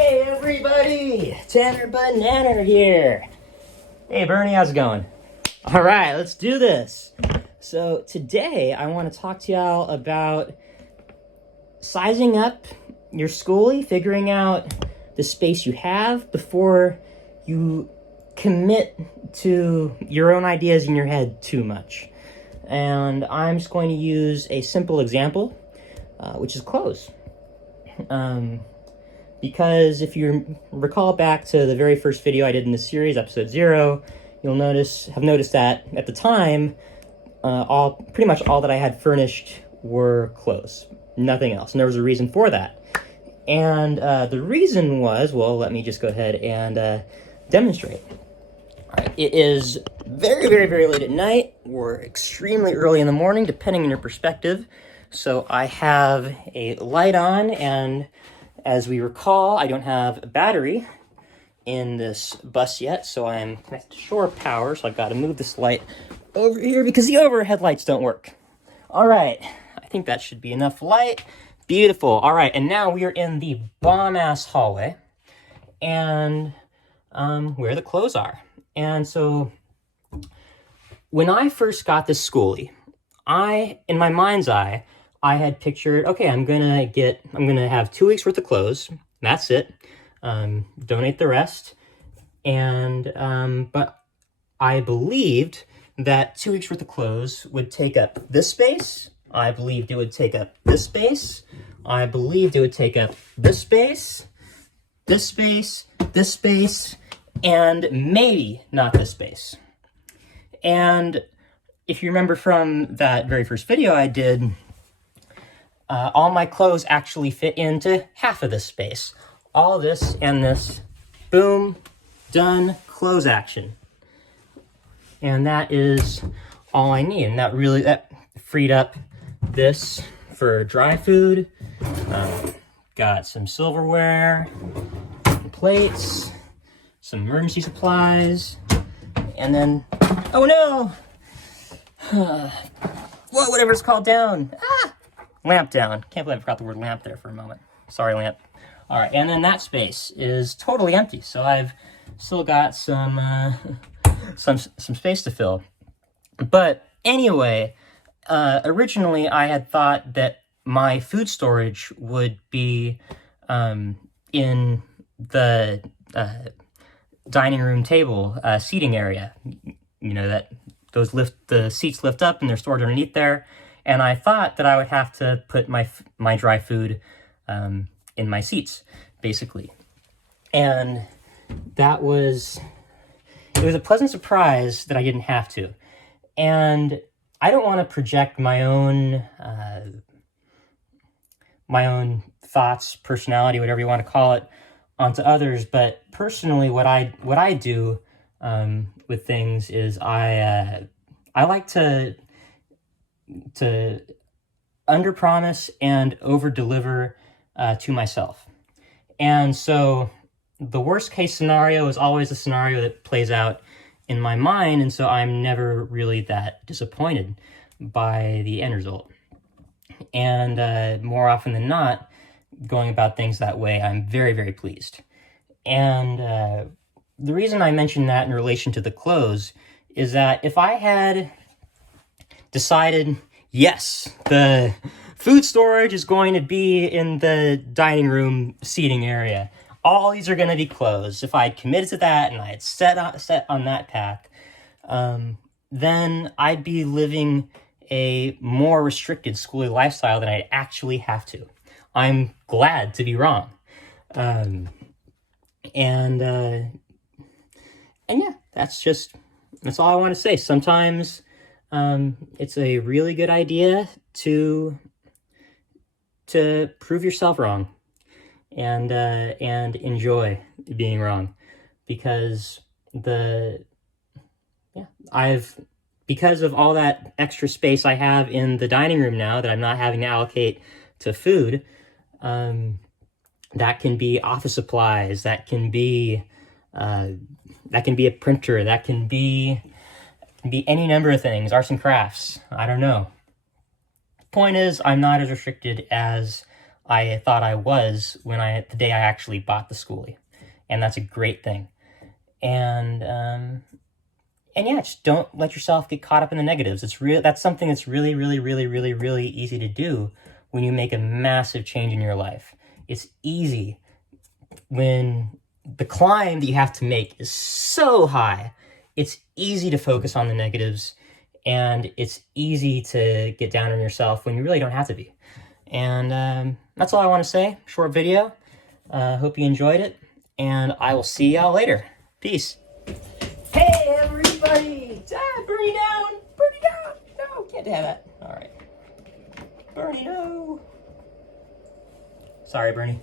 Hey everybody, Tanner Banana here. Hey Bernie, how's it going? All right, let's do this. So today I want to talk to y'all about sizing up your schoolie, figuring out the space you have before you commit to your own ideas in your head too much. And I'm just going to use a simple example, which is clothes. Because if you recall back to the very first video I did in the series, episode 0, you'll have noticed that at the time, pretty much all that I had furnished were clothes, nothing else, and there was a reason for that. And the reason was, well, let me just go ahead and demonstrate. All right, it is very, very, very late at night. We're extremely early in the morning, depending on your perspective. So I have a light on, and as we recall, I don't have a battery in this bus yet, so I'm connected to shore power, so I've got to move this light over here because the overhead lights don't work. All right, I think that should be enough light. Beautiful. All right, and now we are in the bomb-ass hallway, and where the clothes are. And so when I first got this schoolie, in my mind's eye, I had pictured, okay, I'm gonna have 2 weeks worth of clothes. That's it. Donate the rest. And, but I believed that 2 weeks worth of clothes would take up this space. I believed it would take up this space. I believed it would take up this space, this space, this space, and maybe not this space. And if you remember from that very first video I did, all my clothes actually fit into half of this space. All this and this, boom, done, clothes action. And that is all I need. And that freed up this for dry food. Got some silverware, some plates, some emergency supplies, and then, oh no! Whatever it's called down. Lamp down. Can't believe I forgot the word lamp there for a moment. Sorry, lamp. All right, and then that space is totally empty, so I've still got some space to fill. But anyway, originally I had thought that my food storage would be in the dining room table seating area. You know that the seats lift up and they're stored underneath there. And I thought that I would have to put my dry food in my seats, basically. And it was a pleasant surprise that I didn't have to. And I don't want to project my own thoughts, personality, whatever you want to call it, onto others. But personally, what I do with things is I like to underpromise and overdeliver to myself. And so the worst case scenario is always the scenario that plays out in my mind, and so I'm never really that disappointed by the end result. And more often than not, going about things that way, I'm very, very pleased. And the reason I mention that in relation to the clothes is that if I had decided, yes, the food storage is going to be in the dining room seating area, all these are going to be closed. If I had committed to that and I had set on that path, then I'd be living a more restricted schoolie lifestyle than I actually have to. I'm glad to be wrong. And yeah, that's all I want to say. Sometimes it's a really good idea to prove yourself wrong and enjoy being wrong, because because of all that extra space I have in the dining room now that I'm not having to allocate to food, that can be office supplies, that can be a printer, that can be any number of things, arts and crafts, I don't know. Point is, I'm not as restricted as I thought I was the day I actually bought the schoolie. And that's a great thing. And yeah, just don't let yourself get caught up in the negatives. That's something that's really, really, really, really, really easy to do when you make a massive change in your life. It's easy when the climb that you have to make is so high. It's easy to focus on the negatives, and it's easy to get down on yourself when you really don't have to be. And that's all I want to say. Short video. Hope you enjoyed it, and I will see y'all later. Peace. Hey, everybody! Bernie down! Bernie down! No, can't have that. All right. Bernie, no! Sorry, Bernie.